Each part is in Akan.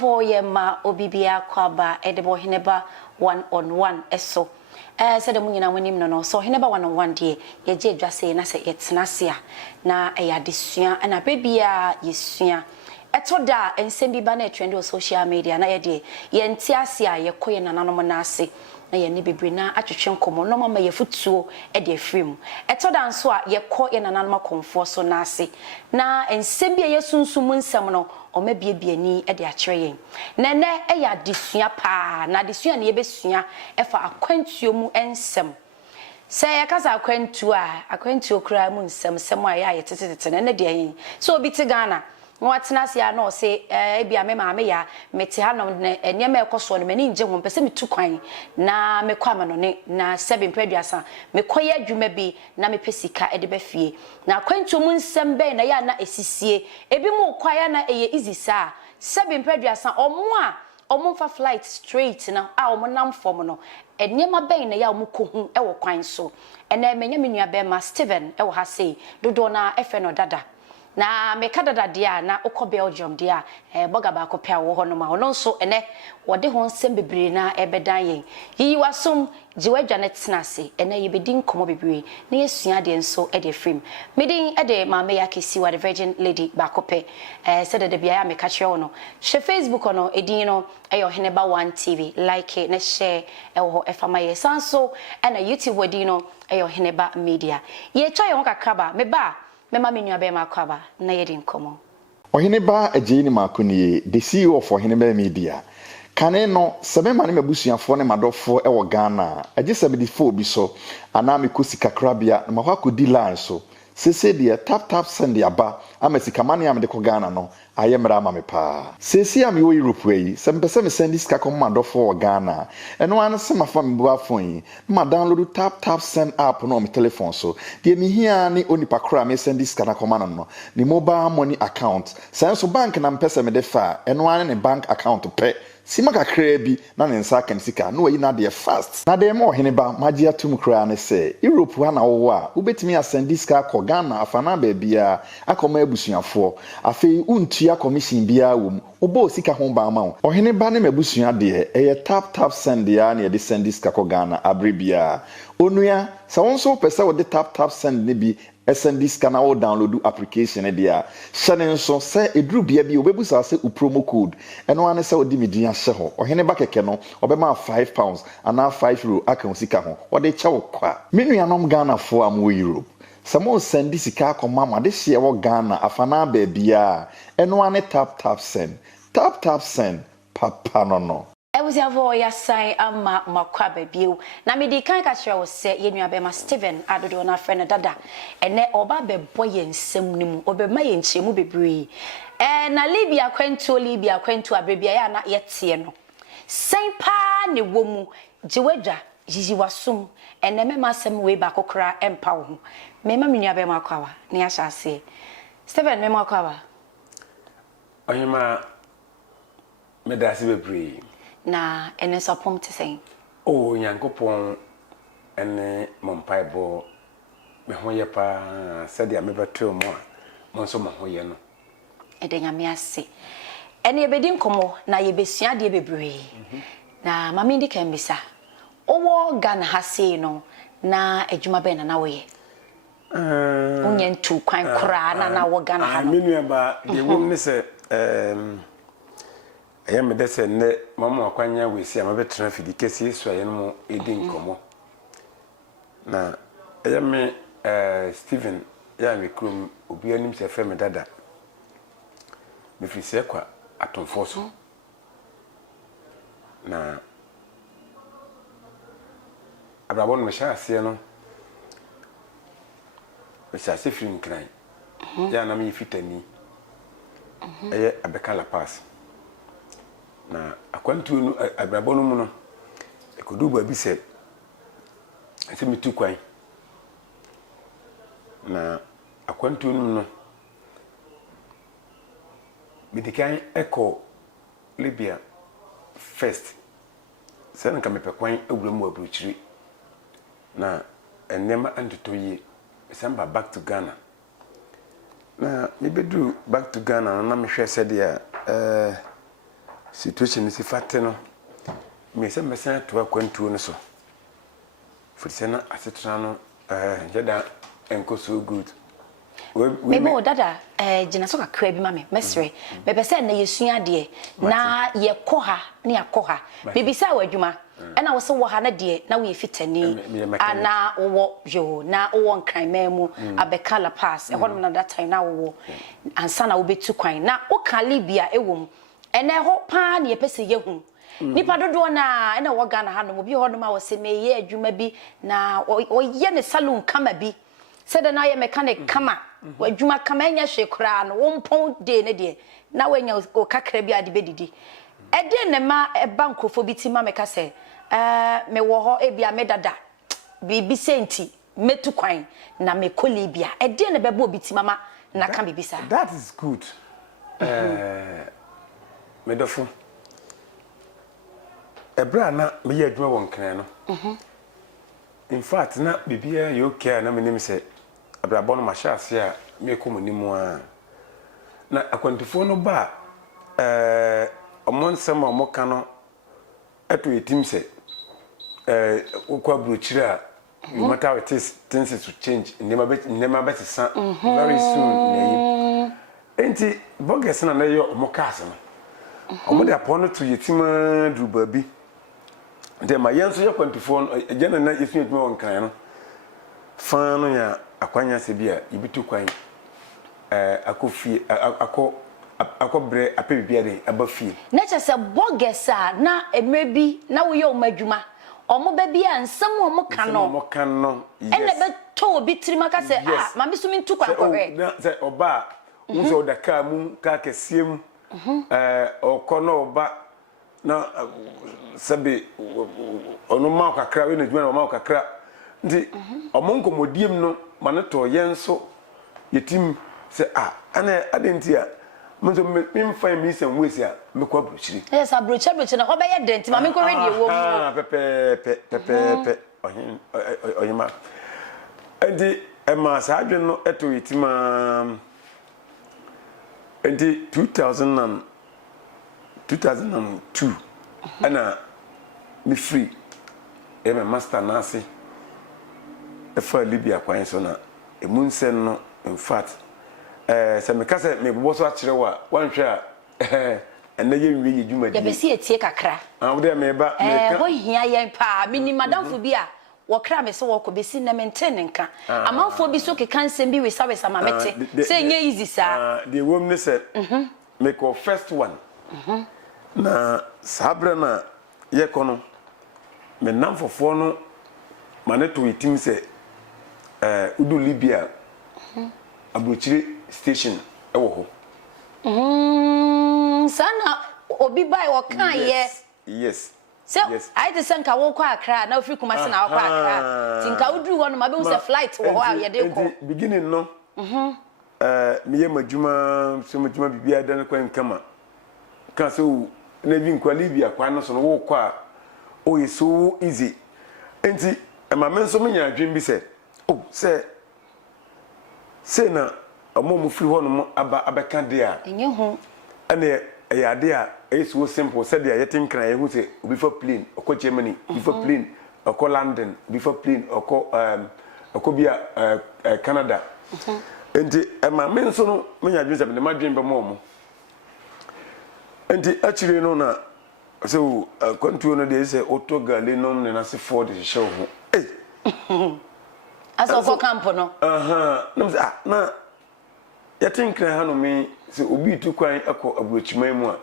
Abusuafo ye ma obibia kwaba edebo heneba 1-on-1 eso. Said the munyina wanim no so heneba 1-on-1 de ye je dwase na se yetenase a na eya desua na bebia yesua. Etoda ensem bi ba na trend on social media na ye de ye ntiase a ye koye nananom na ase. Na ye ne bebre na atwetwe nkomo no mama ye futuo e de afrim etoda nso a ye kɔ ye nananoma konfo so na ase na ensem bi ye sunsum nsem no o mabiebie ni e de akere yen na ne e ya desua pa na desua na ye besua e fa akwantuo mu ensem se ye kasa akwantuo kra mu nsem sem a ye tetete na ne de yen so obi te Ghana watena sia no se bia me maame ya mete ha no enema ekoso no mani nje ho pese metu kwan na mekwa ma no ne na 7 mpaduasa mekoye adwuma bi na mepesika ede ba fie na kwantu mu nsem be na ya na esisie ebi mu kwaya na eye easy sa 7 mpaduasa omo fa flight straight na omo nam form no enema be na ya omo kohu e wo kwan so ena menya menua be ma Steven e wo ha sei dodo na efe no dada na meka dada dia na ukọ Belgium dia boga ba kopia wo ho no ma ono nso ene wode ho nsem bebre na ebedan yen yi wasum jiwadwa ne tenase ene yebedi nkomo bebre na yesua de nso e de film medin e de maame ya kesi wa the Virgin Lady ba kopẹ said de bia ya meka kire wo no she Facebook ono edin no eyo heneba 1 TV like it na share e wo ho efama ye sanso ena YouTube wadi no eyo heneba media ye twa ye ho kakraba meba mema menua be makwaba na yedi nkomo Oheneba Ejeni Makuni, the CEO for Heneba Media. Kane no sebe mane mabusuafo ne madofo e wo Ghana agye 74 bi so anami kosi kakrabia na mahwa kodi line so sese de tap send aba amasika mane am de ko Ghana no ayemra ama me pa sese am yo Europe yi se mpese me send sika ko madofo wo Ghana eno an se mafa me bua phone ma download tap send app no me telephone so de mi hia ni onipa kra me send sika na komana no ni mobile money account senso bank na mpese me de fa eno an ne bank account pe Sima kakra bi na ne nsa kan sika no yi na de fast na de mo heneba maji atum kra ne se Europe ha na wo a ubetimi asendi sika ko Ghana afana ba bia akoma abusuafo afei untua commission bia wo obo sika ho ba ma wo heneba ne mabusua de eye tap send ya na de sendi sika ko Ghana abribia onua sa wonso pese wo de tap send ne bi SND scanner or download application e dia shane nso se edru bia bi obebusa se promo code eno ane se odi medin ahye ho ohene ba keke no obema £5 ana €5 aka sika ho ode che wo kwa menuanom Ghana fo am wo Europe samo send sika akoma ma de hye wo Ghana afana ba bia eno ane tap send papa no Ebusiafo ya sai ama makwa babiu na medi kan ka kire wo se yenua be ma Steven adodo na friend dada ene oba be boye nsem nimu obema ye nchemu bebre na Libya kwantu abrebia ya na yete no sen pa ne womu jiwadwa jijiwasum ene mema sem we ba kokra empa wo mema menua be makwa wa ne ya shase Steven mema makwa wa oyema medasi bebre na ene sopom te sen o nyankopon ene mompaibo me hoye pa sadia me beto mo a mo so mo hoye no ede nyame ase ene yebedi nkomo na yebesua de bebre na mama ndi kan bisa owo Ghana ha sei no na adwuma be na woye onye ntu kwan kra na wo Ghana ha no menu aba de wom ne se I me dese ne mama akwanya wesi ama betra fidi kesi so aye no edi nkomo na me Steven ya me krum obi anim se fe me dada me fise kwa atonfo so na abrabon me sha ase no me sha se film kran ya na me fitani abeka la pass na akwantu abrabonu mu no ekoduba bi se mitu kwan na akwantu no bidikan eko Libya first se nka mepe kwan ewuram abruchiri na enema antotoyi samba back to Ghana na me bedu back to Ghana na me hwese de situation is fate no me se mesen to akwantuo no so furse na asetena no jeda enko so good we mo dada gina so kakra bi ma me mesre me pese na yesua de na ye koha na yakoha bibisa wadwuma na wo se wo ha na de na we fitani ana wo yo na wo nkran mamu abeka la pass e hono na that time na wo ansa na wo betu kwan na wo ka libia ewom ene ho pa na ye pese ye hu nipa dodo na wo ga na ha no obi ho no ma wo se me ye adwuma bi na wo ye ne salon kama bi se de na ye mechanic kama wadwuma kama enya hwe kra no wo mpon de ne de na wenya o kakra bi ade bedidi e de ne ma e bankrofo bi ti ma meka se me wo ho e bia me dada bibi senti metu kwan na me kolibia e de ne bebo bi ti mama na ka bibi sa that is good me dofo ebra na me ye adwuma won kan no in fact na bibia ye okay na me nim se abrabọ no machase a me komunimu a na akwantufo no ba omonsem omoka no eto yetim se ukwa brochira no matter what is things to change never better very soon na enti bogus na yo omoka ase no omode apon to yetima dru babi de ma yenso yakwantufo no agena na yesu yetima won kan no fa no ya akwanya se bia yibitu kwan akofie akobre apebia de abafie na chese bogesa na emebi na wo ye omadwuma omo ba bia nsam omo kan no ene be to obi tirimaka se ma mi so mi ntu kwan kore na se oba unse odaka mu ka kesiem okono oba na sabe onu ma kakra we na dwuma ma kakra ndi omonko modiem no maneto yenso yetim se ana adentia mzo mimfa mi sem wesi a mekwa brochiri yes abrochiri na ho be ye denti ma me ko ready wo mu pepe oyima ndi ema sa adwen no eto yetima ndi 2002 ana mi free e me master nasi efa libya kwan so na emunsen no in fact se me kase me bobo so akire wa wanhwe a enne ye nwie ye dwuma di ye be si etie kakra wo de me ba me ka ho hia ye pa mini madam fo bi a wo kra me so wo ko be si na maintain nka amanfo bi so keka nsem bi wesa ma mete se nye easy sa the woman said me ko first one na sabra na ye kono me namfofo no maneto itim se udu libya abrochiri station ewo ho sana obi bai wo kan ye yes so I just sanka wo kwa akra na ofri kuma se na wo kwa akra tinka udru ho no ma be wo se flight wo ho a ye de ko beginning no me ye madwuma so madwuma bibia dan kwa nkama kan so na bi nkwa libya kwa no so no wo kwa o is so easy enti ma men so me nya adwen bi se se na omo firi ho no abeka de a enye hu ane yade a so simple said ya yetinkran ye hu se obi for plane okọ Germany obi for plane okọ London obi for plane okọ bia Canada enti ma men so no me nya adwen se me ma dwen be mo enti achire no na so kontuo no de se autogale no ne na se Ford show ho aso for camp no na yetinkran ha no me se obi tu kwan akọ abrochiman mu a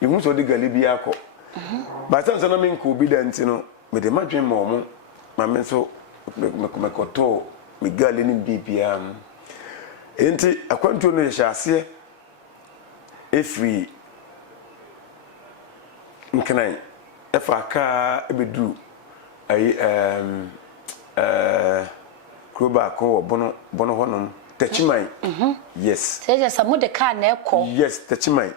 yehu so de gale bi akọ ba sanso na me nko obi da nti no me de madwen ma omo ma me so me koto me gale ni bibia enti akwantuo no yehya ase efri nkran efa ka ebedu ai kroba ko bono honom tachiman yes seja samude ka na ekọ yes tachiman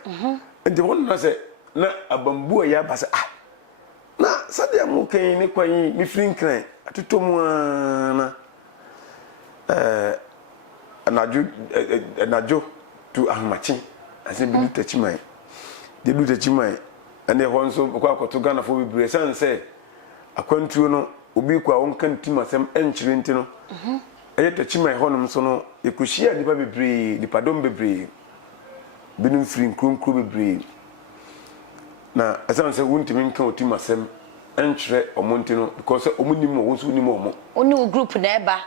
enti won na se na abambu ya ba se na sadia mu kan ni kwan mi firi nkran atoto mu na anajo tu ahmachi ase bi tachiman de du tachiman ene ho nso kwa akoto Ghana fo bebre san se akwantuo no obi kwa won kan tim asem enkyire nti no eye tachima ho no so no ekuhia nipa bebre nipa dom bebre binum firi nkronkro bebre na asan se wuntimi nkan otim asem enkyire omonti no because omunim no wonso nim omo oni group na eba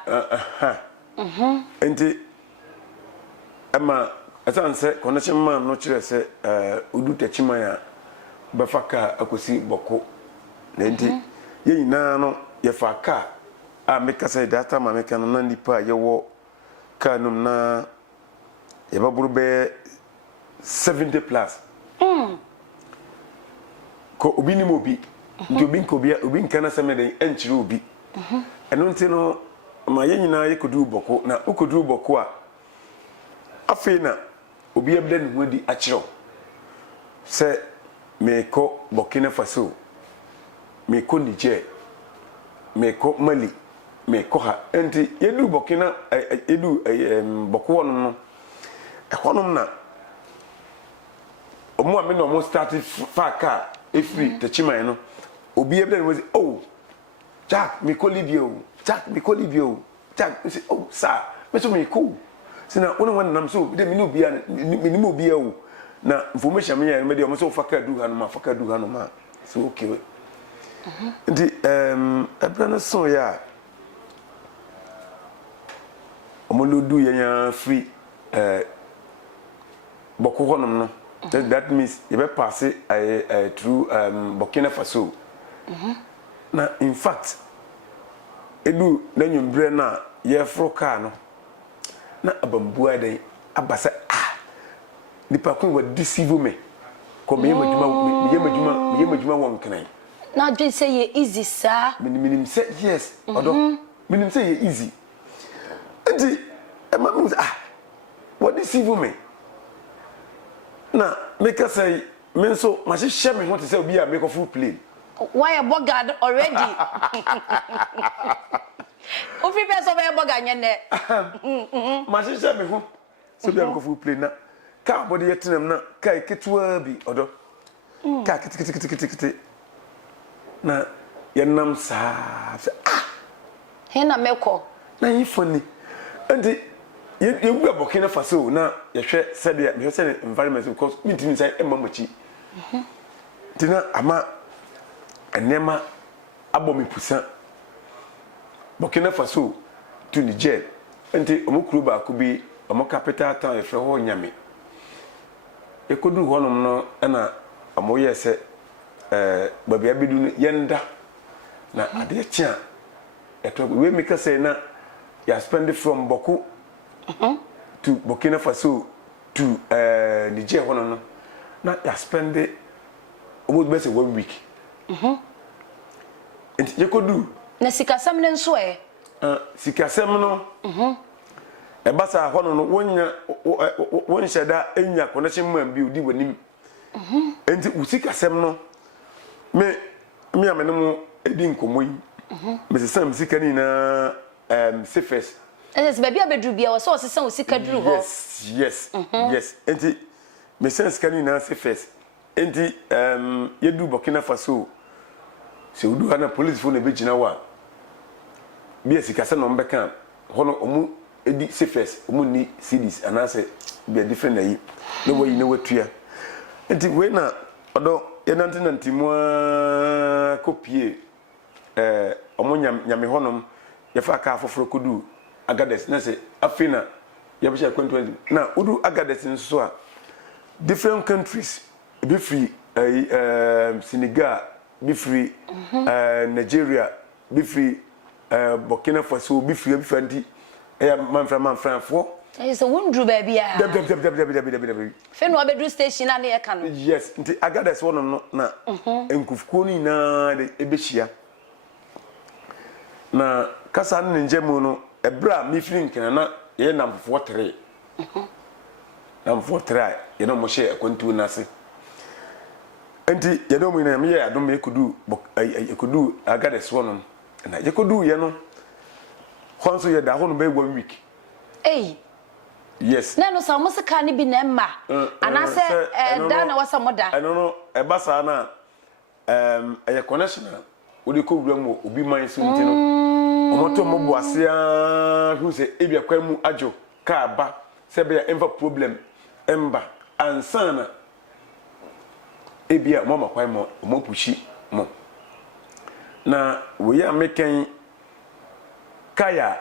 enti ama asan se connection man no kire se odu tachima ya bafaka akosi boko na enti ye nyina no ye fa ka a meka say data ma meka no na nipa ye wo ka num na ye baburu be 70 plus ko obi ni mo bi nti obi nko bia obi nka na seme den enchire obi eno nti no ma ye nyina ye kodu boko na ukodu boko a afi na obi ebde ne ho di akiro se meko Burkina Faso meko Niger meko Mali meko ha enti yedu Burkina yedu boko no ekonom na omo ame no mo start fa ka efri tachima no obi ebde no oh Jack meko Libya Jack meko Libya Jack say oh sir me so meko sina wona wan nam so de me no bia me no bia o na information me ya me de o so faka du ha no ma faka du ha no ma so okay ndi abrana so ya omolo du ya free boko honom no that means you be pass through Burkina Faso na in fact edu na nyumbre na ye froka no na abambua den abasa nipa kun wa deceive me ko me yemajuma won kan na dwe say ye easy sir minim say yes odo minim say ye easy enti emam what deceive me na make us say me so ma hye me ho te say obi a make a full plane why a bogard already ofi person be bogard nyene ma hye me ho so bi a make a full plane na ka body yetenam na ka ketwa bi odo ka kiti na yenam sa he na meko na yifoni enti ye wu Burkina Faso na ye hwe said me say environment because me tin say emamachi tina ama enema abomi pusa Burkina Faso to Niger enti omukuru ba ko bi omo capital town e fre ho nyame e kodu honom no na amoye se babia bidu yenda na ade chia eto we make say na ya spend from Boku to Burkina Faso to Niger hono no na ya spend almost best 1 week enti ye kodu na sikasam ne nso sikasam no e basa hono no won sheda enya connection man bi odi wanim enti usikasam no me amenemo edi nkomoyi me sesam sikani na safest yes baby abedru bia wo so sesan osika duru ho yes enti me sense sikani na safest enti yedu Burkina Faso se udu ana police fo na begina wa bia sikasa no mbeka hono omu edi safest omu ni cities anase bia different ayi no way no watua enti we na odo yenanti mwa kopie omu nyame honom yefa ka afoforo kodu Agades na se afina yabisha 2020 na udu Agades nso a different countries be free Senegal be free Nigeria be free Burkina Faso be free anti manfra fo so wundru ba bia dab fe no abedru station na ye ka no yes nti Agades wono no na enkufuko ni na de ebehia na kasa ne njemu no ebra mi firi nkena na ye namfo 3 namfo 3 ye no mo hye akwantu na se enti ye no mo na me ye adom ekodu Agades wono na ye kodu ye no honso ye da ho no be 1 week yes na no sa mo sika ne bi na emma anase da na wasa moda no e basa na e connection odi ko wura mu obi man so nti no omoto mo bo ase a hu se e bia kwa mu ajo ka ba se bia enfa problem emba ansana e bia mo makwan mo pushi mo na we ya meken kaya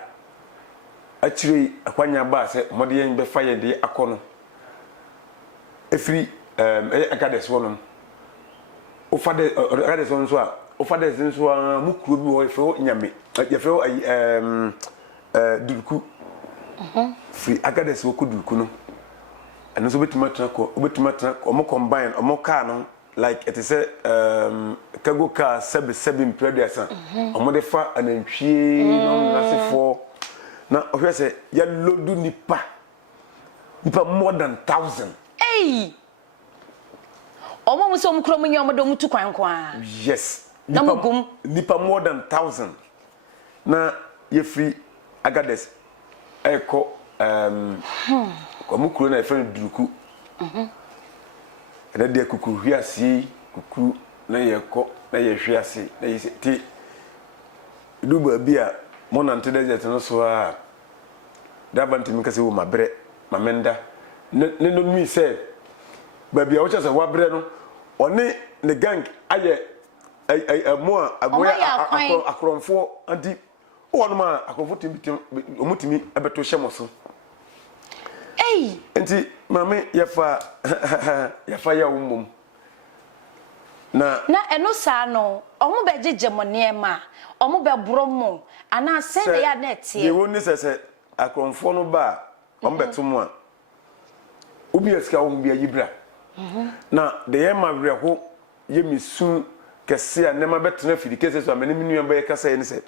achiri akwanya ba se mode yen be faye de akono efiri agades wonom o fade agades won so a o fade zin so a mukuro bi wo efo nyame yefo duruku free agades wo ko duruku no eno so betima tra ko mo combine o mo car no like it is cargo car 7 predator o mo de fa anantwie no nasefo na ohwe se ya lodu nipa more than 1,000 hey omo muso mukro munye omo do mutu kwan kwa yes nipa more than 1,000 na ye free agades eko kwa mukro na efren duruku ene de kuku hwiase kuku na ye ko na ye hwiase na ye ti duba bia mo na ntede jet no so a dabanti mi kase wo mabre mamenda ne no mi say ba bia wo chese wa bre no one ne gang aye mo agoya akronfo anti wonu ma akronfo timbitim omutimi abeto hyemo so hey enti mame yafa ya wumum na eno sa no omo be jejemo niema omo be bromo ana se na ya net ye woni se akronfo no ba omo beto a obi eska wo bia yibra na de ye ma werho ye misu kese a nema betena fidi kese so amene minu yamba ye kasa ye ne se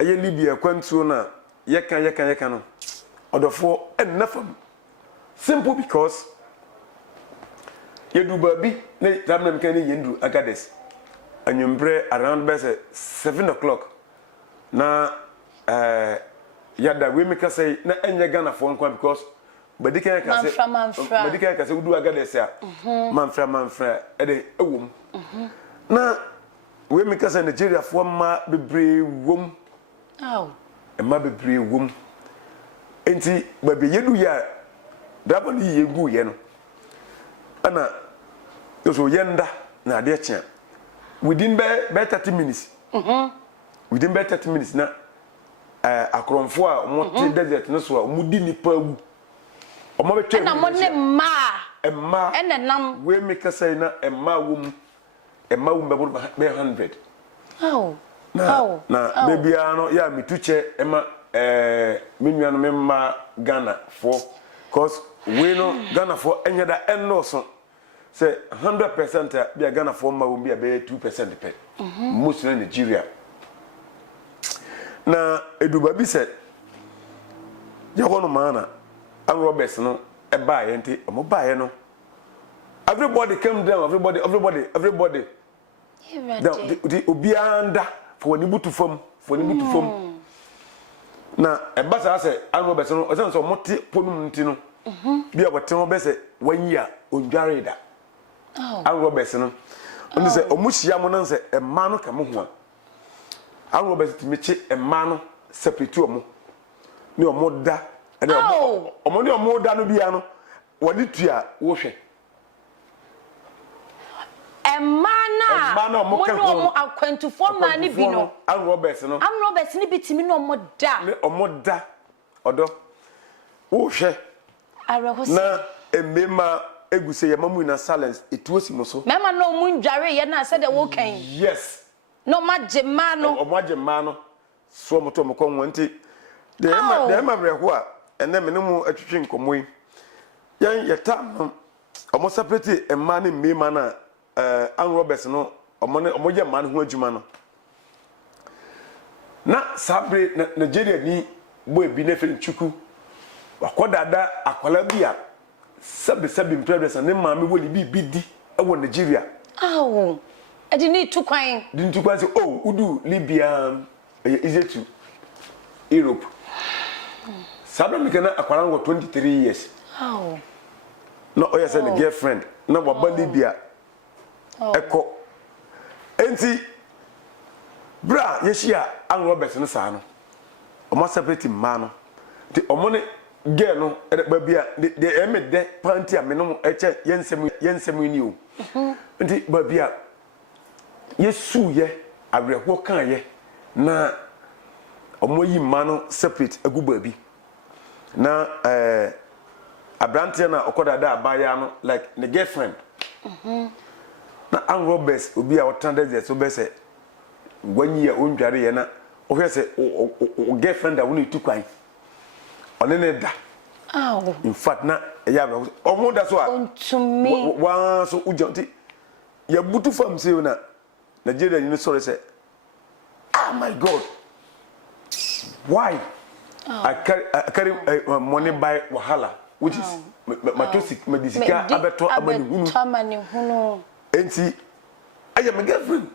ye libia kwantuo na ye kan no odofo enafam simple because ye du babi ne zamna mekani yendu agades anyumbre around bese 7 o'clock na yada we make say na enye Ghana for nkwa because badika kase udu agades a manfra ede ewom na we make say Nigeria for ma bebre wom ma bebre wom enti babi yedu ya daba ni yegu ye no ana so yenda na ade chia within be 30 minutes within be 30 minutes na akronfo a mo te desert no so a mo di nipa wu o mo betwe na mo ne emma enenam we make say na emma wum be 100 na baby ano ya mituche emma minua no memma Ghana for cause we no Ghana for enyada enno so say 100% be Ghana for ma wo be 2% pe most in Nigeria na eduba bi said ya hono mana and Roberts no e ba ye nti mo ba ye no everybody came down everybody the obianda for ni butu fam na eba sa se anu be so o so mote ponum nti no bia wote no be se wanya ondware da anu be se no oni se omuhia mo nan se emma no ka mo ho anu be se timechi emma no separate omo ni omo da ene omo ni omo da no bia no woni tua wo hwe emana mo no akwantufo ma ni bi no Anu Roberts ni bitimi no mo da ne omo da odo wo hwe arehosi na emema eguse ye mamu na silence etuosi mo so mema no mu ndware ye na se de wo kan yes no magema no omo agema no so mo to mo kon wanti de ema breho a ene me ne mu atwitwe nkomoi yan yetam omo separate emma ne mema na Anu Roberts no omo je man ho adwuma no na sabre Nigeria ni boy bi na fe nchuku wakodada akwala bi a sabe mpredesa ne ma me woni bi di e wo Nigeria e di ni tukwan say udu Libya easy to Europe Sabra me kana akwara ngo 23 years. Oh. No oya say the girlfriend na waba Libya. Eko. Enti bra yeshia an Robert no sa no. Omo separate ma no. Ti omo ne girl no ba bia de eme de panty a me no eche yensem ni o. Enti ba bia yesu ye abreko kan ye na omo yi ma no separate agu ba bi. Na abrante na okodada abaya no like the girlfriend. Na an Roberts obi a otanda de so be say gwanyi ya ondware ye na o hwe say o girlfriend a woni tukwan one ne da. Oh. In fact na ya ba omo da so a Ontumi wa so ujanti ya butu fam say na Nigeria you sorry say oh my god why I carry money by wahala which is matosi medisika abeto amani hunu enti aya my girlfriend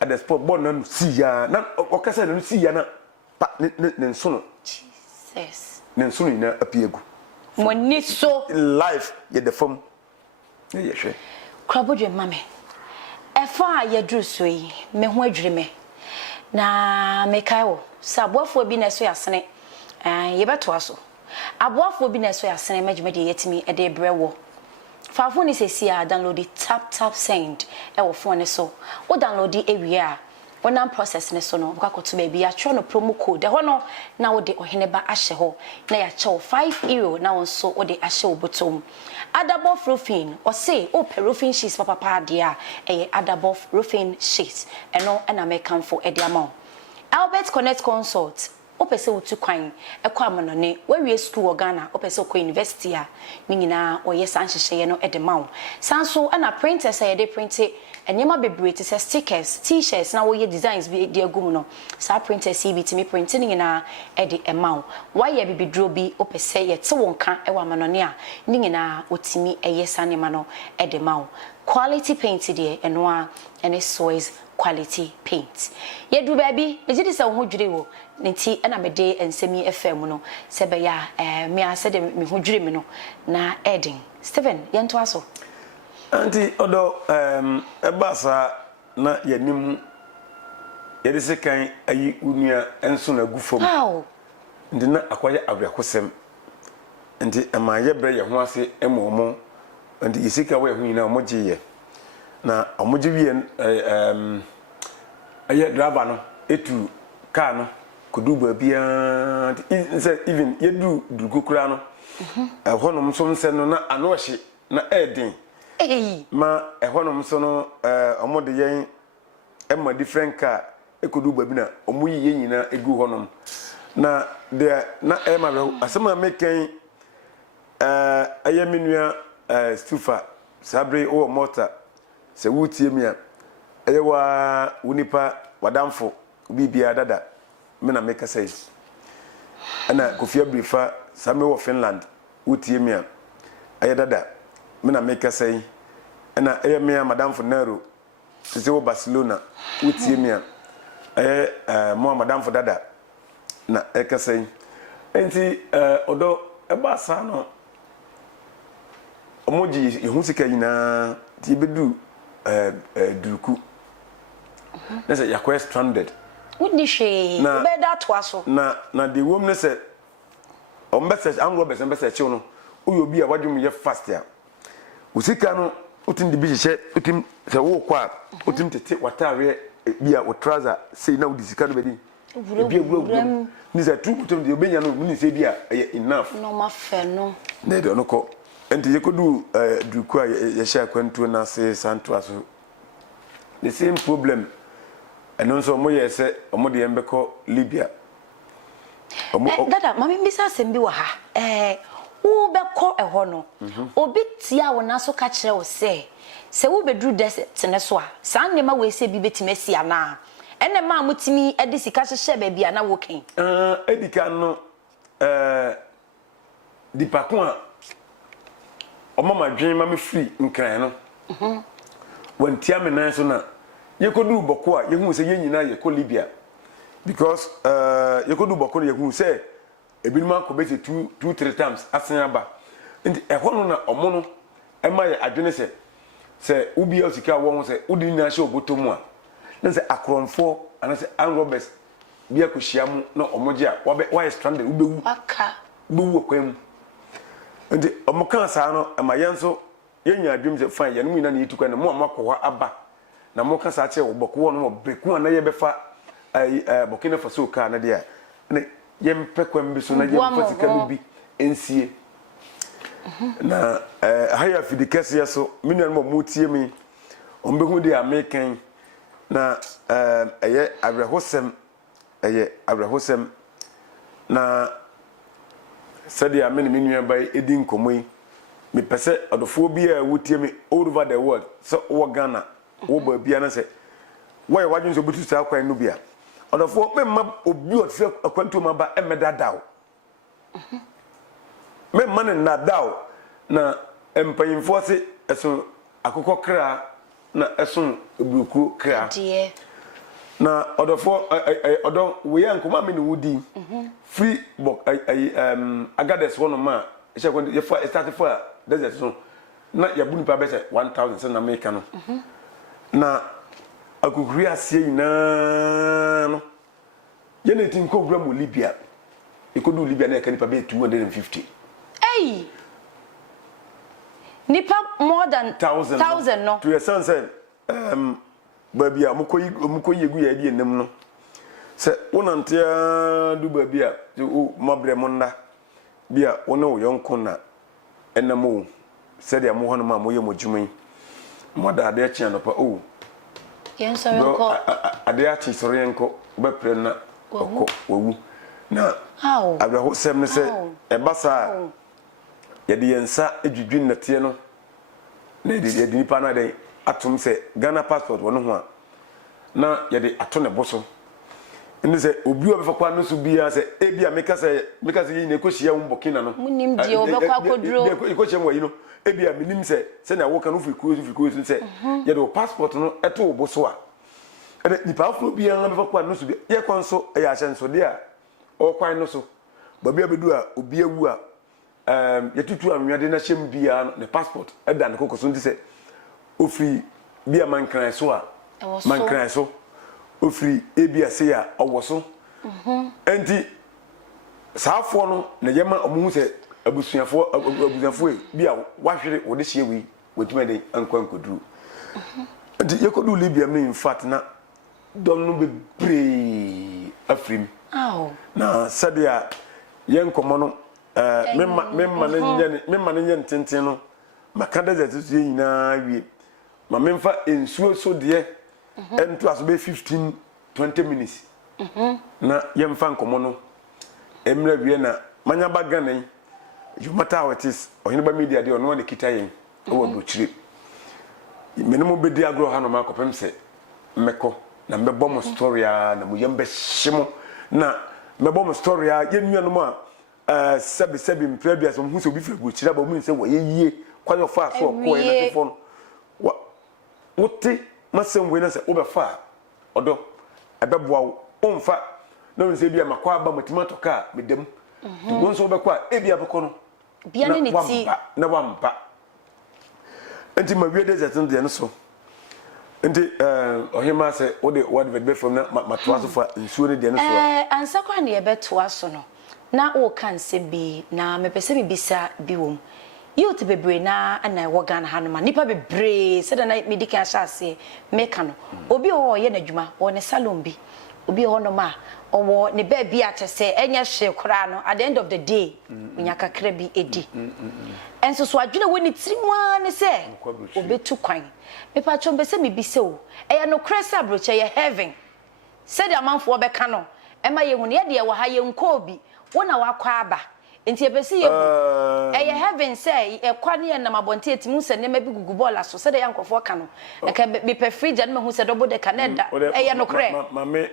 at the sport born na see ya na okasa na see ya na ne nsono Jesus ne nsono na apiegu moni so life ye the form ye hwe krabodwe mame efa ya druso yi me ho adwire me na me kai wo saboafo bi na so yasene ye beto aso aboafo bi na so yasene magimade yetimi e de brewo faafo ni sesi a download tap send e wo phone so wo download ewie a wonam process ne so no bukakoto ba bi ya tro no promo code ho no na wo de oheneba ahye ho na ya chew €5 na won so wo de ahye wo botom Adabof roofing or say o roofing sheets papa dia Adabof roofing sheets eno na make am for e dia ma Albert Connect Consult o pese wotu kwan e kwa amanone we wie school Ghana o pese ko university a ni nyina o ye san hyehye no e de ma wo san so na printers e de printe enyema bebre te stickers t-shirts na wo ye designs bi de agum no sa printers CBT mi print ni nyina e de e ma wo why ye bibidro bi o pese ye te wonka e wa amanone a ni nyina otimi e ye sanema no e de ma wo quality paint de eno a ene sois quality paint ye du baby ejidi se ho dwire wo nti na me de ensemi FM no se be ya me ase de me ho dwire me no na Eden Stephen ye nto aso anti odo ebasa na yanim ye de sekan ayi unua enso na gufom wow ndi na akwaye abrekosem ndi amaye bre ye ho ase emomo ndi isika we ho nyina omogiye na omogiwie aye driver no etu car no kodu ba bia even yedu dugokura no honom so nse no na anohye na edin ma honom so no omode yen emma different car ekodu ba bi na omuyi nyina egu honom na de na emma asema meken ayamenua stufa sabre o mota se wutie mia ewa unipa wadamfo bibia dada me na make sense ana kofia brifa same wo Finland wutie mia aye dada me na make sense ana eye mia madamfo Nero se wo Barcelona wutie mia aye mo madamfo dada na ekasei enti odo eba sa no omoji ehusika yina ti bedu duruku na say yakwa stranded wudi hwe be da to aso na the woman say ombese anglo bese mbese chiwo no uyo bi a wadwum ye fast ya usika no utim de bi hye utim se wo kwa utim tete watare bi a wo trouser sei na udi sika no bedi bi aguro ni za tu utim de obenya no ni se bi a enough no ma fe no na de no ko enti yekodu duruku a ye hye akwantu na se santo aso the same problem eno nso mo yese omo de embeko Libya dada mama mbisa sembi wa ha wo beko eho no obi tia wo na so ka kire wo se wo bedru desert ne so a san ne ma we se bi betimasi ana ene ma mutimi ede sika hyehye ba bia na wo ken edika no dipakon a omo madwen ma me free nkran no wantia me nan so na yekodu boko a yehu se yenyina yeko Libya because yekodu boko yehu se ebinom akobese 2-3 times asen aba nti ehɔ no na ɔmo no ɛma yɛ adwene sɛ ubi osika wo ho sɛ udi na hye obotomu a na sɛ akrɔmfo ana sɛ an robbers bia kohyia mu na ɔmo gye a why stranded ubewu aka bewu kwam nti ɔmo kan saa no ɛma yɛn so yɛnya adwem sɛ fine yɛn mu ina na yitu kwa na mo amakɔ hɔ aba na mo kan saa kyɛ wo bɔkɔ no mo breku na yɛbɛfa Burkina Faso ka na dia na yɛmpɛ kwam bi so na yɛmfa sika no bi ensie na haya fidikese yaso minnu mo mutie mi ombehu de American na ɛyɛ abrahosem na sɛde amene minnu abai edi nkomo yi me pese odofo bi a wotie mi all over the world so wo Ghana wo ba bia na sɛ wo yɛ wadwun so butu saa kwan no bia odofo memma obi otse akwantu ma ba emeda daw me man na daw na empanyimfo se eso akokɔ kra na eso ebuku kra na odofo we yankoma me ne wudi free book agades one ma e kwon ye fa start for desert so na ya bu nipa be se 1000 se na make no na akukuri asie nyina no ye na tin ko gura mu Libya ikodu Libya na e kan nipa be 250 hey nipa more than 1000 no to your son said baby amuko yegu ya di enem no se wonantia du baby a mabre monda bia wona wo yonko na enamo se dia mo hono ma mo ye modwuman moda ade achi anopa o yen so yonko ade achi soro yenko bepre na okko wawu na abraho sem ne se ebasa yede yensa edwudwin nate no na yede nipa na den atom se Ghana passport wono ho a na yede ato ne boso ndi se obi obefa kwa no so bia se ebia meka se yi na ekohia wo Burkina no munim die obekwa koduro ekohia mo yi no ebia minim se na wo kan fi kuo se yede wo passport no eto wo boso a ene nipa afro bia na befa kwa no so bia ye konso e ya hyenso de a o kwan no so babia bedu a obi awu a yetutu anwade na hyem bia no ne passport eda ne kokoso ndi se ofri bia mankran so a mankran so ofri ebia se ya owoso enti saafo no na yema omu se abusuafo bia wahwere wode hye wi wetuma den ankwankoduru enti yekodu Libya me in fact na dom no be afrim na sadia yenkomo no memma ne ntenten no makanda zetu nyina wie ma memfa ensuo so de ento aso be 15-20 minutes na yemfa nkomo no emra wie na manya baganan you matter how it is ohinba media de ono de kita yen o abrochire menemo bedi agro ha no makopem se meko na mbebo mo story a na mo yembe hyemo na mbebo mo story a yenua no ma sebi mprebia so hu se obi firi abrochire ba mu nse wo yeye kwayo fa so ko e na fofo no wote masem we na se obefa odo ebeboa wo omfa na nse bia makwa aba matimato ka medem to gonso obekwa ebia beko no bia ne ti na wampa enti ma wie desert no de no so enti ohima se ode what be from na matwa so fa nsuo ne de no so ansa kwa ne ebetoa so no na o kan se bi na mepese bi bisa bi wom youth bebre na ana wo Ghana hanoma nipa bebre se da na medical asase meka no obi o ye n'adwuma o ne salon bi obi ho no ma owo ne ba bi atese enye hwe kora no at the end of the day unya kakra bi edi enso so adwene woni tirimwa ne se obetu kwan mepa chombe se mebise o eya no kresa abroche ye heaven se de amanfo obeka no ema ye hunu ye de wo ha ye nko obi wona wakwa aba enti ebesi ye eye heaven say e kwane ye nam abonte etimu se ne ma bi gugu bola so se de yankofo ka no e ka be pe fridge na hu se dobo de Canada eye no kre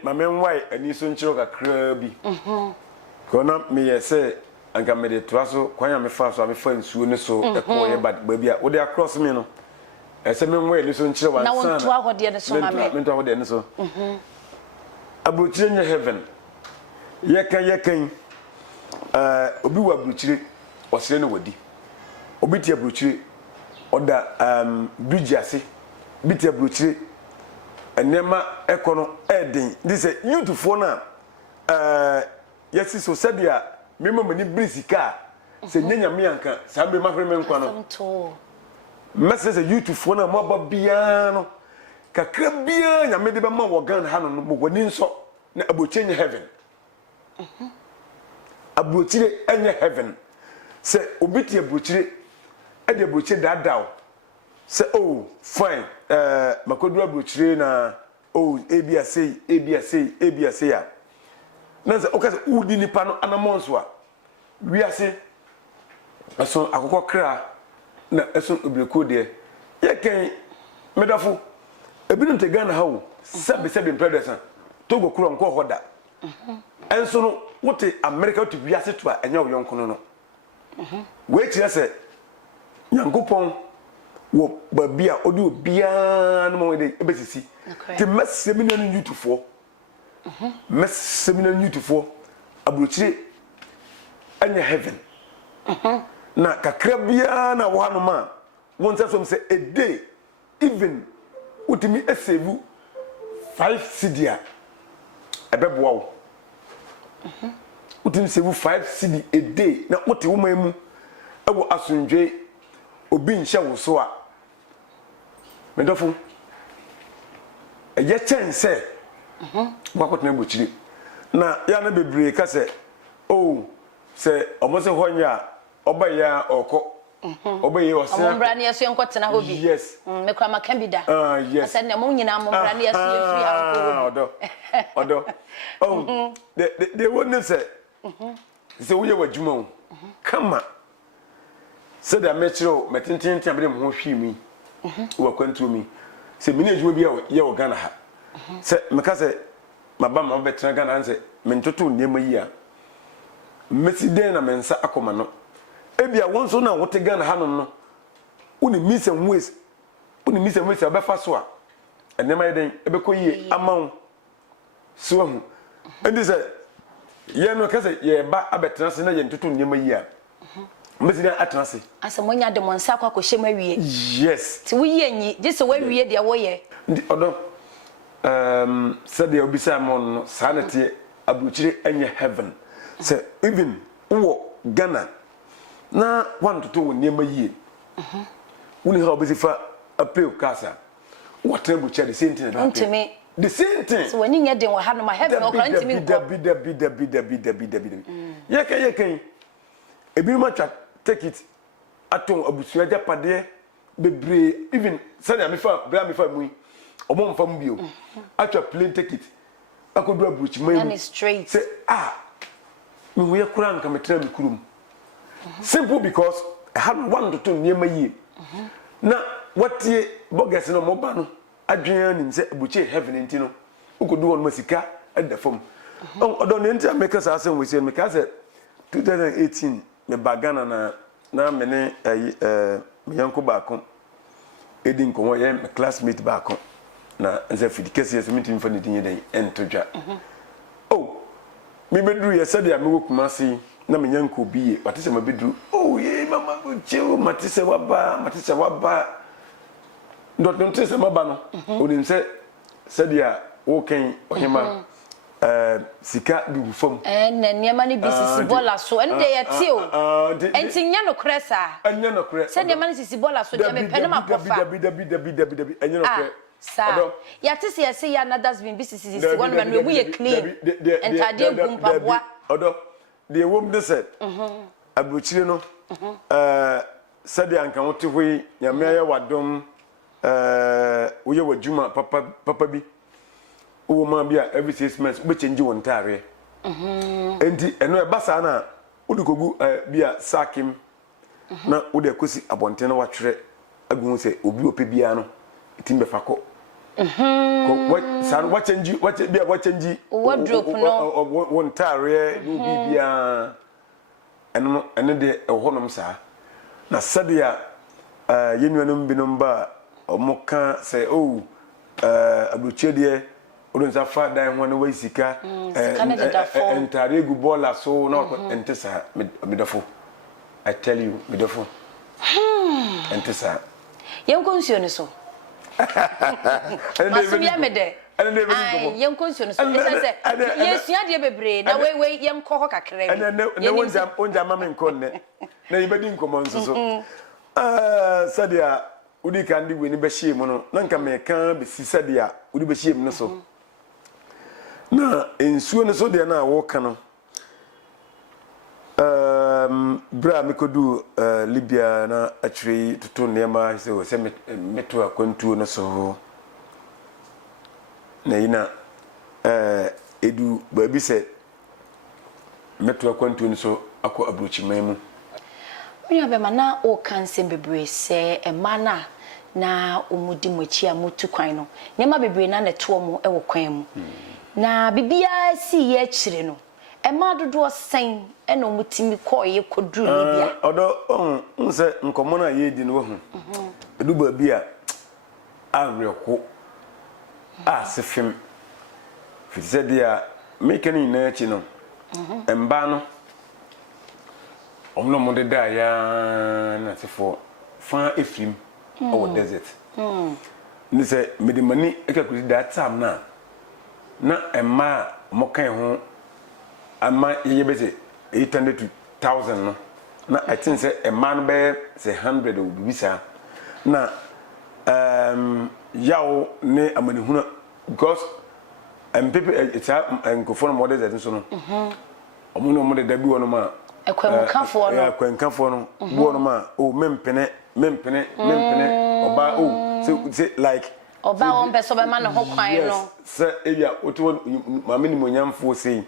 mame nwai ani so nchiro kakra bi kona me ye se anka me de toaso kwanya me fa so me fa nsuo ne so e ko ye ba bia wo de across me no e se me nwai ani so nchiro wan na won to ahode ne so ma me to ahode ne so abrochire nye heaven ye kan obi wa bruchire osire no wadi obi tie bruchire oda bridge ase bi tie bruchire enema ekono eden this youth for na yesi so sadia mema mani brisika se nyanya me anka sa be mafre me nkwa no message youth for na mo ba bia no kakra bia nya me de be ma wo gan ha no mo wani nso na abochenye heaven abrochire enye heaven se obiti abrochire e de abrochire dadaw se oh fine makodu abrochire na oh abia ya na se okase udi nipa no anamonso a wiase aso akokọ kra na eso obreko de ye kan medafo ebinum te Ghana ha wo sebe president togo kuro nko hoda enso no wote America wote wiase to a enya oyonkono no we kire se nyankopon wo babia odi obia no mo de ebesisi te mesemina no youthfo mesemina no youthfo abrochire enya heaven na kakra bia na wo hanu ma won tell say a day even utimi esevu 5 cedi ebeboa wo utimi sevu 5 cedi a day na wote wo mamu ewo asundwe obi nhye wo so a medofo eye chense wakotna bochire na ya na bebre ka se oh se omose honya obaya oko obeye osen ombra ne yeso enkotena hobi yes me kwa makambida yes asa ne mo nyina ombra ne yeso efiri anko odo oh they wouldn't say se wo ye wadwuma wo kama se da mechiro metintin abere mo ho hwi mi wo kwantu mi se mini adwuma bia ye wo Ghana ha se meka se maba ma betra Ghana nse mentoto niema yi a mesiden na mensa akoma no ebia wonso na wote Ghana ha no uni mise ways abefa so a enema yeden ebekoyie amawo so hu endi se ye no kase ye ba abetra se na ye ntoto niema yi a mesiden atrase asamonya de monsa kwa ko hyema wie yes ti wo ye nyi je se wa wie de wo ye ndi odo said the obisa mon sanity abrochire enye heaven say even wo Ghana na want to niema yie woni ha obisifa apel kasa what abrochire the same thing that the same thing so when you den wo ha no ma heaven o kan timi bida ye kan ebi ma twa take it aton abusua japade bebre even said me fa mu omo mfa mbio atwa plane ticket akodu abrochi mayu straight say me wo yakura nka metra me kurum simple because I had one to niema yi na watie bogus no moba no adwen anim say abuchi heaven ntino ukodu won masika adafom odo ne ntia make sa asen we say me ka say 2018 me bagana na me ne me yanko baako edin ko ye me classmate baako na nze fidi kesi yeso mitim fa ne dinye den entodwa oh me bedru ye said ya me wokumasi na me nyanko biye watese ma bedru oh ye mama bucheu matise waba ndot ntese maba no onim se said ya wo ken ohima sika bi gufom na niema ni bisisi bola so ende ye ti o enti nya no kresa anya no kre se niema ni sisi bola so de me pene makofa bi anya no kre sa ya tisi ya se ya na dustbin bisisi one man we ye clean entade gumpaboa odo the woman said abrochire no said anka wote hoi nyame aye wadom wo ye wadwuma papa bi wo ma bia every 6 months be change won tare enti eno e basa na udikogu bia sakim na wo de kosi abonte na watwere agun se obi ope bia no timbe fako ko what change wardrobe no won tare no bibia eno de honom sa na sadia yenuanum binom ba omoka say abrochie de odun sa fa dan ho na wa sika entare gu bola so na entesa medafo I tell you medafo entesa yen konsuo ne so masumia mede yen konsuo ne so se yesua de bebre na we yen kɔ hɔ kakra ne wonja mama nkonne na yibedi nkomo nsoso sadia udi kan di weni be hie mu no na nka me kan be si sadia udi be hie mu no so na ensuo ne so de na wo ka no bra me kodu Libya na atri tutu nema se meto akwantuo no so na ina edu baabi se meto akwantuo no so akọ abrochiman mu me abema na o kan se bebre se emana na omudi mochi amutu kwan no nema bebre na neto mu e wo kwan mu na bibia si ye kire no ema dodo sen e na omutimi koye kodru Libya odo nse nkomo na ye di no ho edu baabi a awreko asefim fitse dia mekani na echi no emba no omno mo de da ya na sefo fa efrim o desert ni se medimani ekakuri that time na emma mo kan ho ama yebese 800 to 1000 no na I think say emma no be say 100 o bibisa na yawo ne amani huna because people it's nkofo no desert so no omno mo de da bi wono ma ekwenkafo no ekwenkafo no bo no ma o mempene oba o say like oba on be so be ma no ho kwan no say ebia oto mama ni monyamfo sei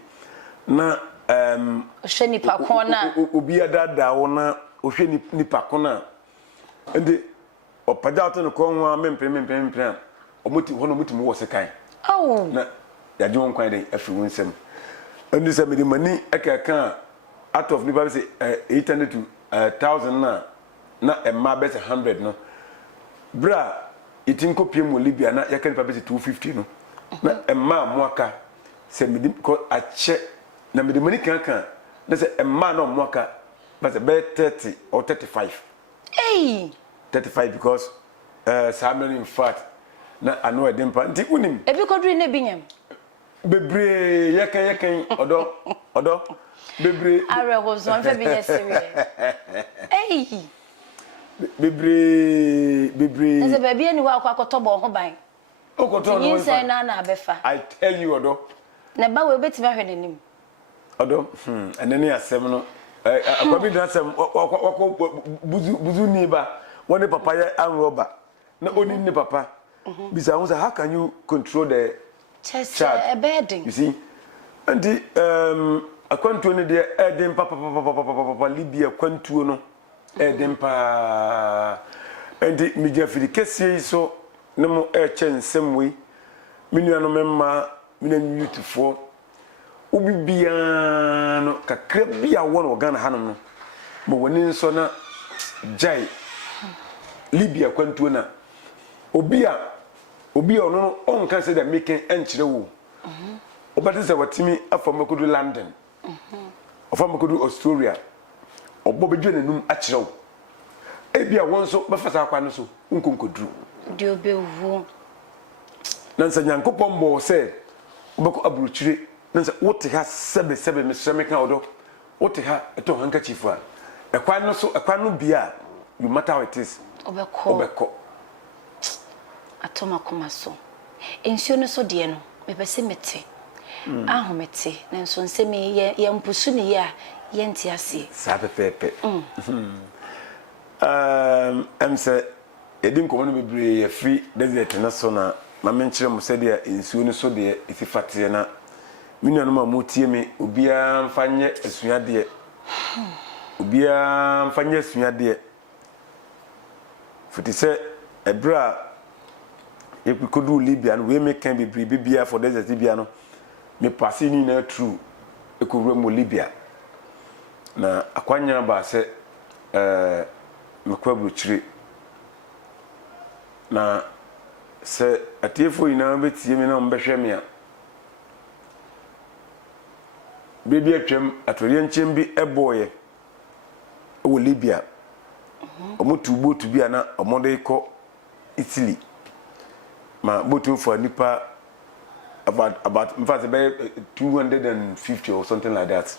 na ohwe nipa kon na obi adada wo na ohwe nipa kon na ende opaja to no kon ho mempene omoti ho no moti mo wo sekan na ya je won kwan den afi won sem ende say me mani akaka out of Libya say 800 to 1000 na emma be 100 no bra itinko pie mo Libya na yakani pa be 250 no na emma moaka say me ko ache na me mani kan na say emma no moaka but be 30 or 35 35 because Samuel in fact na ano edem pa nti unim ebi kodru ne binyam bebre yakan odo bebre are go zon fe binya serious bebre nze baby ani wa akwakoto bo ho ban okoto no nse na abefa I tell you odo na ba we betimi ahwe nenim odo enene asem no akwabi dan asem wako buzu ni ba woni papa ya anroba na oni ni papa bisa won say how can you control the child a bedding you see and akwantuo ne de eden papa Libya akwantuo no eden pa and mi jafiri kese so ne mo ensem we minua no memma mina beautiful ubibia no kakra bia won Ghana hanom no mo woni nso na jai Libya akwantuo na obi ono on kan say that making enchire wo obati say watimi afamakodu London afamakodu Australia obobeju nenum achire wo ebia won so befasa akwa no so nkonkodru di obewu nansa nyankopon bo say obeko abruchire nansa wote ha sebe mesreme kan odo wote ha eto handkerchief a ekwa no so ekwa no bia you matter how it is obeko atoma koma so ensuo no so de no mepese mete ahomete nanso nseme ye mpusu ne ye a ye nti ase sa pepepe say edin ko no bebre ye free desert na so na ma menkyere mo se de ensuo no so de ififate na minua no ma mutie me obia mfanye esuade obia mfanye esuade futi se ebra kodu Libya no we make can be bibia for desert Libya no me passe ni na true ekowura mo Libya na akwanya ba se me kwabru chire na se atiefo ina betie me na mbehwe me a baby atwam atorienkyem bi eboye wo Libya omo tu boat bi ana omo de ko Italy ma boat for nipa about in fact about 250 or something like that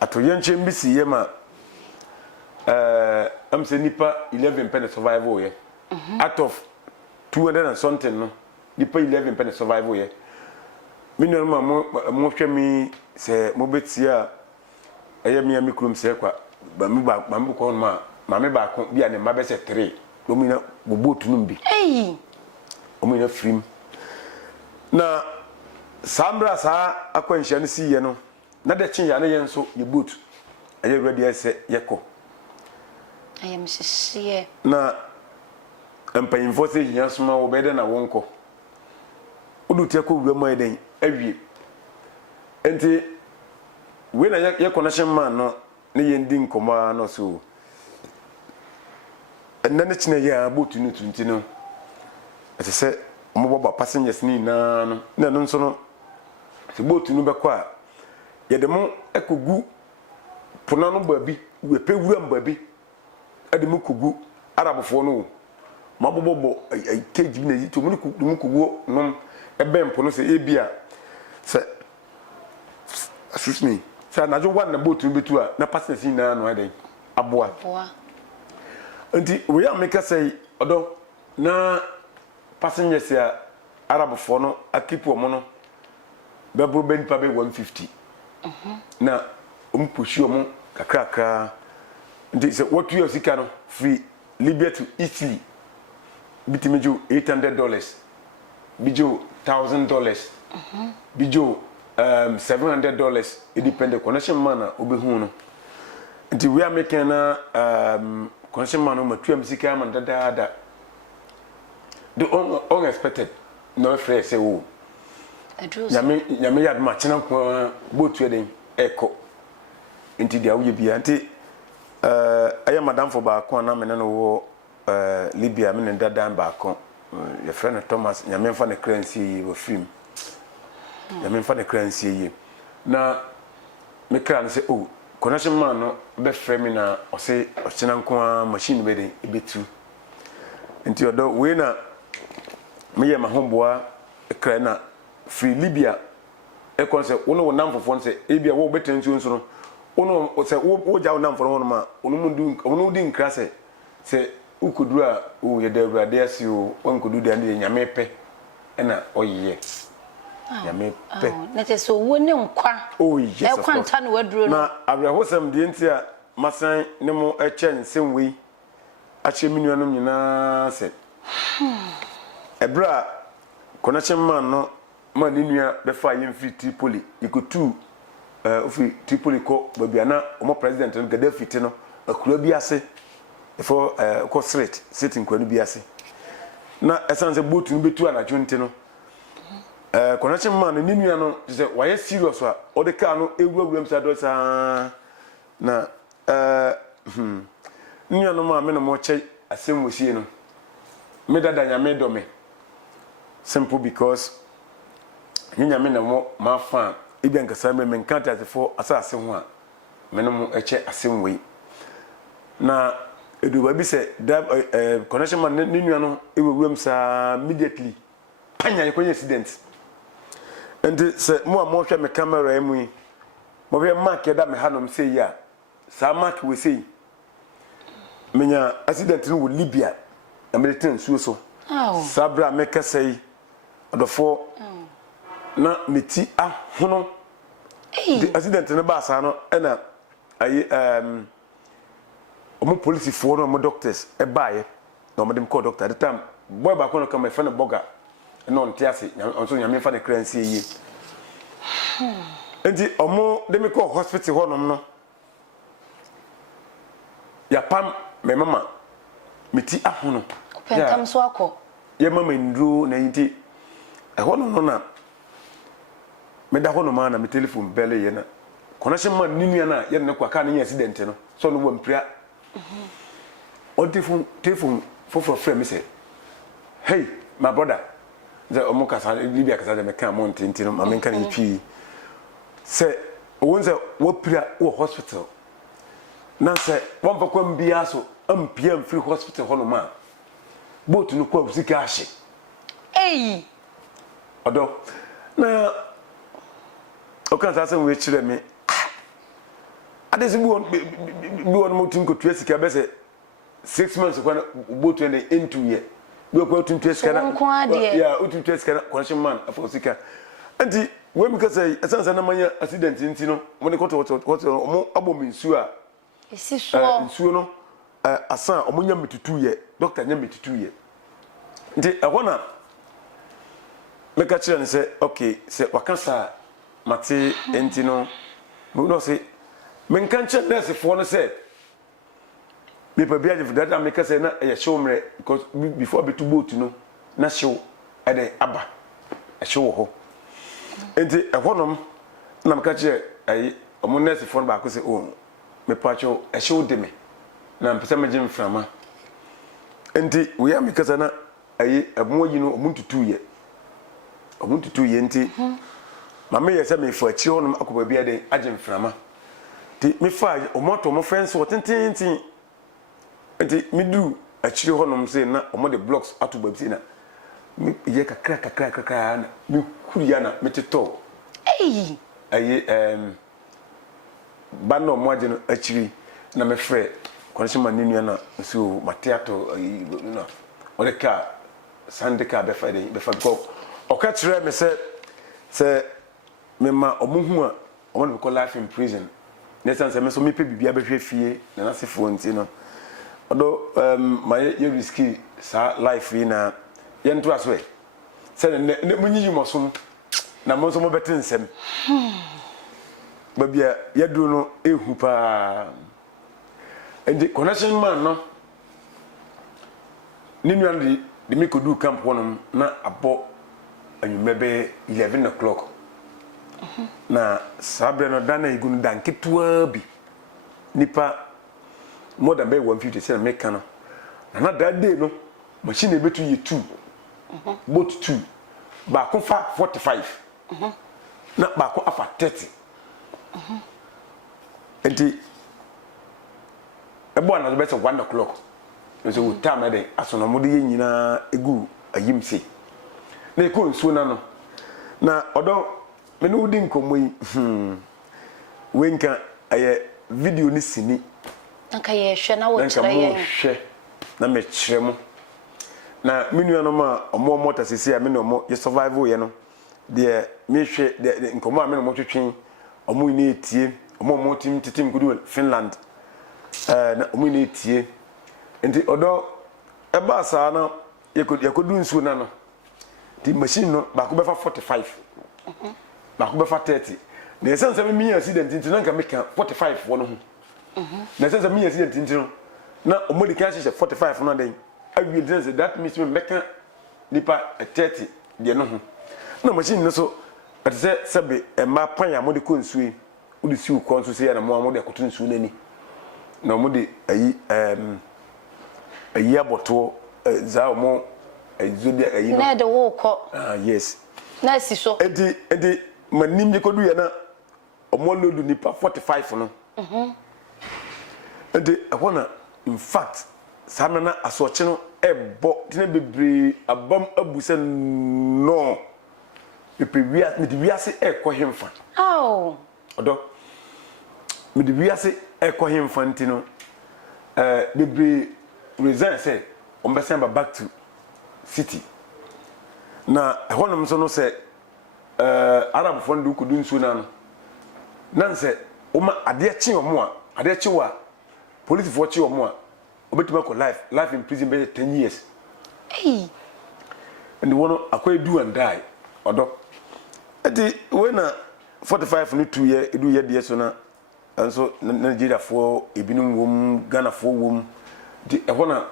atorienkyem bi si yema am say nipa 11 penny survival ye out of 200 and something no nipa 11 penny survival ye minnu ma mo hwɛ mi sɛ mo betia ɛyɛ mi amikrum sɛ kwa ba mi ko ma me ba ko bia ne ma bɛ sɛ 3 o mi na bobo tunum bi o mi na frim na sambra sa akwanhia ne siye no na de kyen ya ne yɛn so ye boat ɛyɛ ready ɛsɛ yɛkɔ ayam sisiye na empanyimfo sɛ hia soma wo bɛde na wonko odu tie ko wura mai den awie enti we na ye connection man no ne yendi nkoma no so na ne kine ya botu no tunti no ese se mo boba passengers ni na no na no nso no se botu no bekọ a ye de mo ekogu pona no baabi we pe wura mbaabi ade mo kogu arabofo no mabobobo ai cage bi na yi to mo kogu no ebem pono se ebia se excuse me se na jo one na boat betu a na passengers na no ade aboa nti we am make say odo na passengers ya arab fo no akipu omo no bebro ben pa be 150 na umpushi omo kakrakra nti se what you sika no free Libya to Italy bitimejo $800 bijo $1,000 bijo $700 it depend connection man obehu no nti we are making connection man ma tuam sika man dada the unexpected no free say wo nyame yad ma chena ko botu eden eko nti dia wo bia nti aya madam for ba ko na me no wo Libya me dada ba ko your friend Thomas nyame fa ne currency wo film nyame fa ne currency yi na me kran say oh connection man no be frame me na o say o chena nko machine be den ebetu nti odo we na me ye ma homboa kran na free Libya e kon say wono wo namfofo say ebia wo betentu nso no wono say wo ja wo namfo no ma wono di nkra say ukudura o ye da awurade asi o wankodu da ne nyame pe na oyeye nyame pe na te so wo ne nkwa oh yes e kwanta no waduro no na abrahosam de nti a masan ne mo eche nsem ache minuanom nyina se ebra connection man no man ni nua be fa yem free Tripoli ikotu ofi Tripoli ko babiana o president no Gaddafi te no akura bi ase for ko street sitting kwanu bi ase na esanse boat no betu ana jonte no connection man ni nua no say why serious a o de car no ewurawuram sa do sa na nua no ma me no mo che asem wosie no me dada nyame do me simple because nyame na mo ma fan ebi ankasa me nkanta as for asase ho a me no mo eche asem wei na edu ba bi se connection man ni nua no ewuram sa immediately panya yekonya accident and se mo a mo hwe me camera emu yi mo be mark ya da me hanom say ya sa mark we say menya accident no wo Libya American suo so sabra meka say odofo na meti ahono the accident no ba sa no na ayi omo police fo no omo doctors e baaye na omo dem call doctor at the time boy ba ko no come friend boga no ntiase onso nyame fa ne currency yi enti omo dem call hospital ho no ya pam me mama meti ahono pentam so akọ ya mama ndro na enti e ho no na me da ho no ma na me telephone bele ye na connection man ninu ya na ye ne kwa ka na accident no so no wampria on telephone for friend me say hey my brother the omukasa Libya kasa de me kan monti ntino ma men kan yi say wonse wopira wo hospital na se won fa kwam bia so ampia mfiri hospital ho no ma boat no kwa usika ahye odo na okan sa se we chire me adesi bi won mo tin ko tua sika be se 6 months kwa boat no into year bi ko tun tua sika na ya utun tua sika na connection man afo sika anti we mi ka say esansa na manya accident nti no mo ne ko to mo abom nsu a esi so nsu no asan omo nya metutu ye doctor nya metutu ye nti ehona me ka kire ne say okay say wakansa mate enti no mo no say men kan kire nurse fo no say me pa bia de that me ka say na ye show mre because before be to boat no na show ade aba a show ho enti ehonom na me ka kire ayi omo nurse fo no ba ko say oh me pacho a show de me na mpese me jim frama enti we am ka say na ayi abo yi no omuntutu ye enti mama ye say me fo achi honom akoba bia de agim frama ti me fa omoto mo friends wo tintintin enti me du achi honom say na omo de blocks ato babsi na me ye kakra na me kuriya na me teto ayi bano mo age no achiri na me frɛ connection man ninu na so mateato no ole ka sandika be fa go oka kire me se me ma omuhu a o mo be life in prison next time me so me pe bibia be hwe fie na na sefo nti no odo my ye risky sa life na ye nto aso e se ne munyi mo so na mo so mo beti nsem babia yadu no ehu pa and connection man no ninu and the me could do camp one na abo anyumebe 11 o'clock na sabre no dana igunu danketwa bi nipa more than 150 say make no na that day no machine e betu ye 2 both 2 ba ko fa 45 na ba ko afa 30 enti ebo na be say 1 o'clock so we time dey asono mo de nyina egu ayimse na e ko nsuo na no na odo me no di nkomo yi wenka aye video ni sini nka ye hwe na wo kire ye na me kire mo na minu no ma omo mota sisi a me no mo ye survival ye no de me hwe de nkomo a me no mo twetwen omo ni etie omo tim titim gudu Finland na omo ni etie enti odo eba sa na yakodu nsuo na no di machine no ba ko befa 45 ba ko befa 30 na esense me mi accident enti na nka me ka 45 wo no ho na esense me accident enti no na omo di kan hye 45 no den awie den that means me meka nipa 30 de no ho na machine no so atse sebe ma pan ya mo de ko nsuo udi si ko nsuo se ya na mo de akoto nsuo nani na mo de ayi aboto za mo zodi ayi no na de wo ko yes na si so edi manim je kodu ya na omo lodu nipa 45 no edi akona in fact samna na asoche no ebo tine bebre abam abuse no pepe me di wiase ekohemfa odo me di wiase ekohemfa ntino bebre resign say on be send back to city na honom so no say arab fo ndu kudu nsu na no nan say o ma ade chi omo a ade chi wa police fo chi omo a obetuma ko life in prison be 10 years and one akwai do and die odo eti we na 45 ni 2 year edu year de so na so Nigeria fo ebinum wom Ghana fo wom di ehona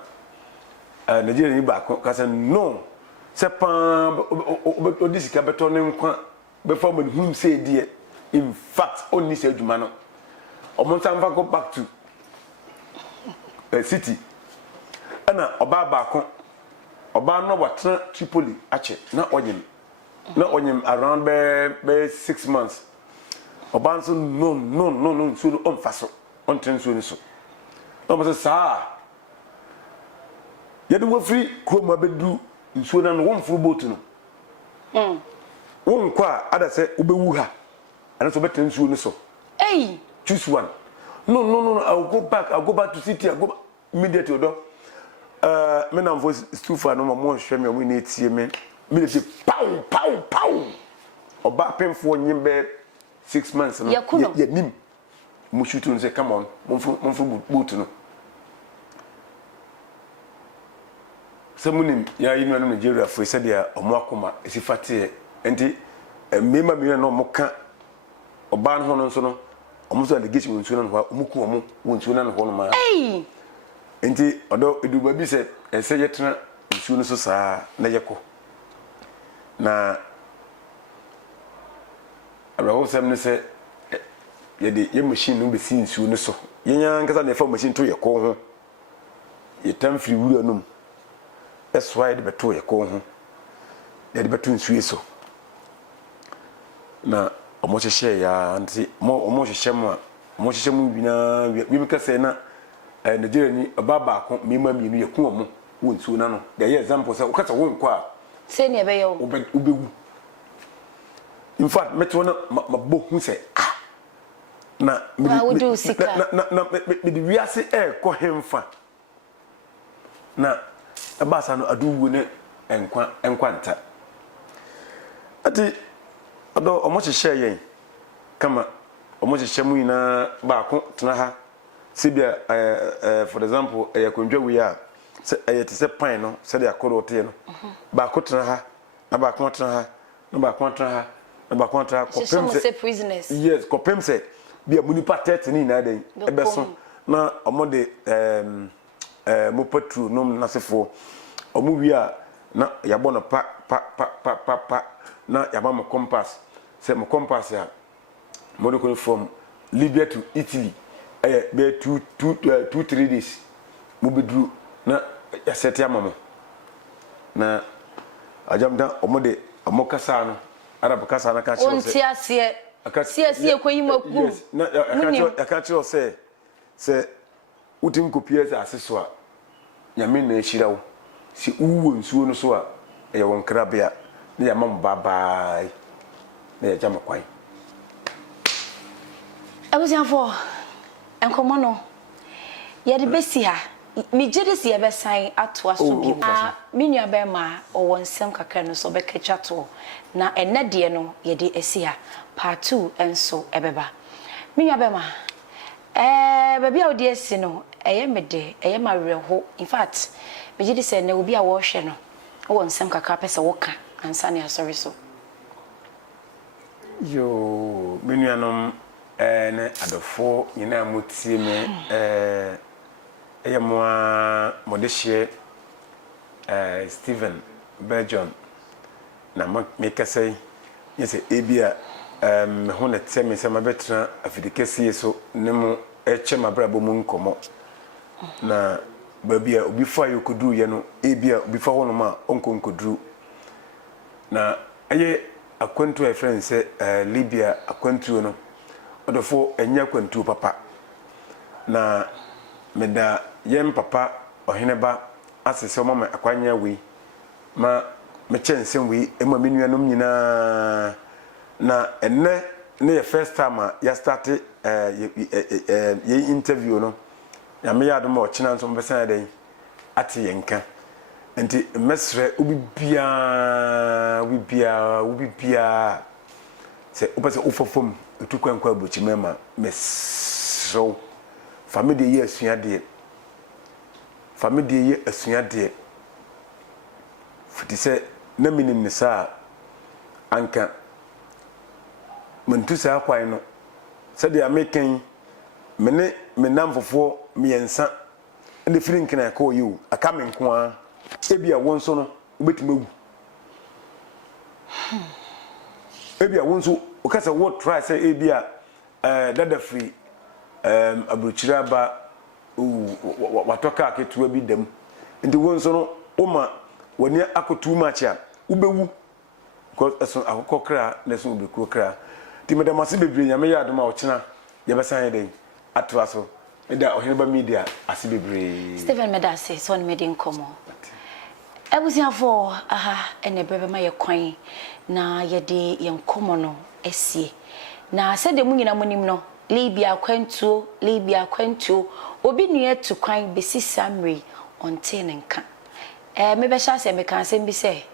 Nigeria ni ba ka say no se pan odisika beto ne nkwa be fa mo hum say die in fact only say aduma no omonta mfa go back to city ana oba ba ko oba no watra Tripoli ache na onyem around be 6 months obanso no nsuo no omfaso on trensuo ni so no mo sa yede wo free krom abedu nsuo na no wonfuru boat no won kwa ada se ubewu ha ana so betre nsuo ni so choose one no I'll go back to city. I'll go back immediately odo me na voice stufa no mo hwe me o ni tie me immediately pow oba pemfo nyimbe 6 months no ya nim mo shoot no say come on mo fu boot no samunim ya yinu na Nigeria for said ya omo akoma esifate enti mema mi no mo ka oba no hono so no omo so allegation wonsuo no ho omuku omo wonsuo no ho no ma enti odo eduba bi se ese yetena nsuo no so saa na yeko na abawo sem ne se ye machine no be si nsuo no so yenya nkasa na fa machine to yeko ho yetam firi wura num eswa de beto yeko ho de beto nsuo so na omo hye ya anti omo hye mu bina bi ka se na Nigeria ni baba ko mema mienu ye ku omo wonsuo na no de ye example say ukata won kwa se ne be yo ubewu in fact meto na mabohu say na me di wiase ko hemfa na abasa no aduwu ne enkwanta ati odo omo hye yen kama omo hye mu ina ba ko tena ha sibia for example yakondwa wi a te se pan no se de akoro te no ba ko tena ha na ba ko tena ha na ba ko tena ha na ba ko tena ko pem se prisoners yes ko pem se bia munipa tet ni na den ebeso na omo de mo patru no na sefo omo wi a na yabo no pa na yaba mo compass se mo compass ya mo de ko from Libya to Italy be 2-3 days mo bedru na ya set ya mamo na ajamda omode amokasa no arab kasa na ka chi o se asie ko yimaku na ka chi o se utim kopie se aseso a nyame na ehira wo si uwo nsuo no so a ye won krabia na ya mam bye na ya jama kwai abusiafo enkomo no ye de besi ha mi jede si ye besan ato aso bi mi nua be ma o won nsem kakra no so be kacha to na enede no ye de esi ha part 2 enso ebeba mi nua be ma baby a odi esi no eye mede eye ma reho in fact mi jede se na obi a wo hwe no o won nsem kakra pese wo ka ansa ne asori so yo mi nua no ne adofo nyina motie me eyamwa modehye Stephen Belgium na make say yes ebia me ho na teme se mabetra afidikesi so nemu eche mabrabo mu nkomo na babia obi fa yokoduru ye no ebia obi fa wono ma onkonkoduru na eye akwantu a friend say Libya akwantu no odofo enya kwantu papa na meda yem papa oheneba asese mama akwanya wi ma mechensem wi ema menuanom nyina na enne ne ye first time ya start ye interview no ya me yado ma ochina nso mbesa den ate yenka enti mesre ubibia se opese ufofom etukwankwa abochimema mesro family ye asuade fiti se na minim ne sa anka mantu sa kwai no se de american mene menamfofo miensa ende firin kina ka oyu aka menko a ebia wonso no obetimawu ebia wonso okasa what try say ebia dada free abruchira ba watoka aketua bi dam ndi wonso no oma wani akotu match a ubewu because eso akokokra na so ubekukra ti me da mase bebre nyame ya adoma ochina ye besan ye den atwa so me da ohene ba media ase bebre Stephen Medase so on media nkomo abusiafo aha ene bebe ma ye kwan na ye de ye nkomo no esie na se de mu nyina monim no Libya kwantuo obi nua tu kwan besi samre onte ne nka me be sha se me kan se bi se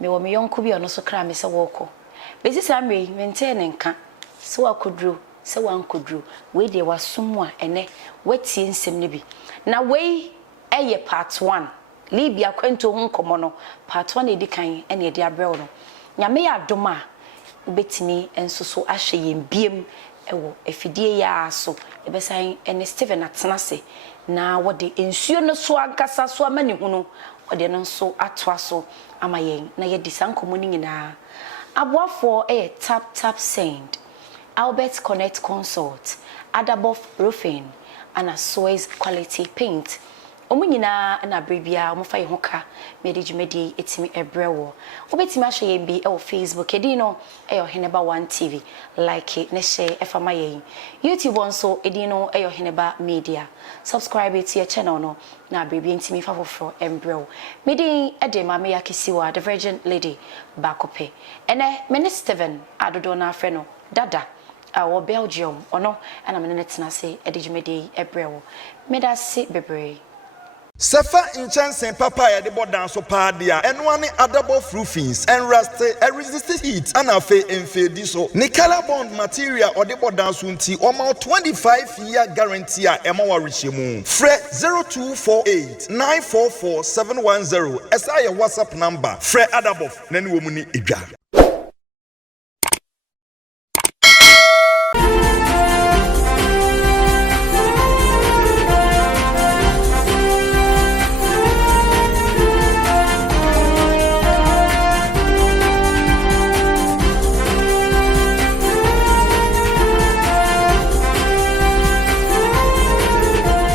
me wo me yonko bi ono so kra me se woko besi samre mente ne nka se wakodru se wankodru we de wasum a ene watie nsem ne bi na we eye part 1 Libya kwantuo ho nkomo no part 1 edikan ene ede abrɛw no nyame ya doma ubetimi ensoso ahwe yembiem ewo efidie ya so ebesan ene Stephen atenase na wode ensuo no so ankasa so amani hunu wode no so atoa so amayen na ye disankomo ni nyina aboafo tap send Albert Connect Consult Adabof Roofing and Suez Quality Paint omunyina na brebia omufa yehoka medijumedi etimi ebrewo obetimi ahwe yembi e Facebook edino Heneba 1 TV like it ne share efama yen YouTube onso edino Heneba Media subscribe to your channel no na brebia ntimi fafofro embrewo medi edema me yakisiwa the Virgin Lady bakope ene Steven adodo na afre no dada awo Belgium ono ana menene tenase edijumedi ebrewo medase bebre Sefa inchansen papa ya de bodan so padia enwane adabo roofings and resist heat and afe enfedi so ni color bond material or de bodan so nti oma 25-year guarantee a ema warishemu fre 0248 944 710 esa ya WhatsApp number fre adabo nani wo mu ni edwa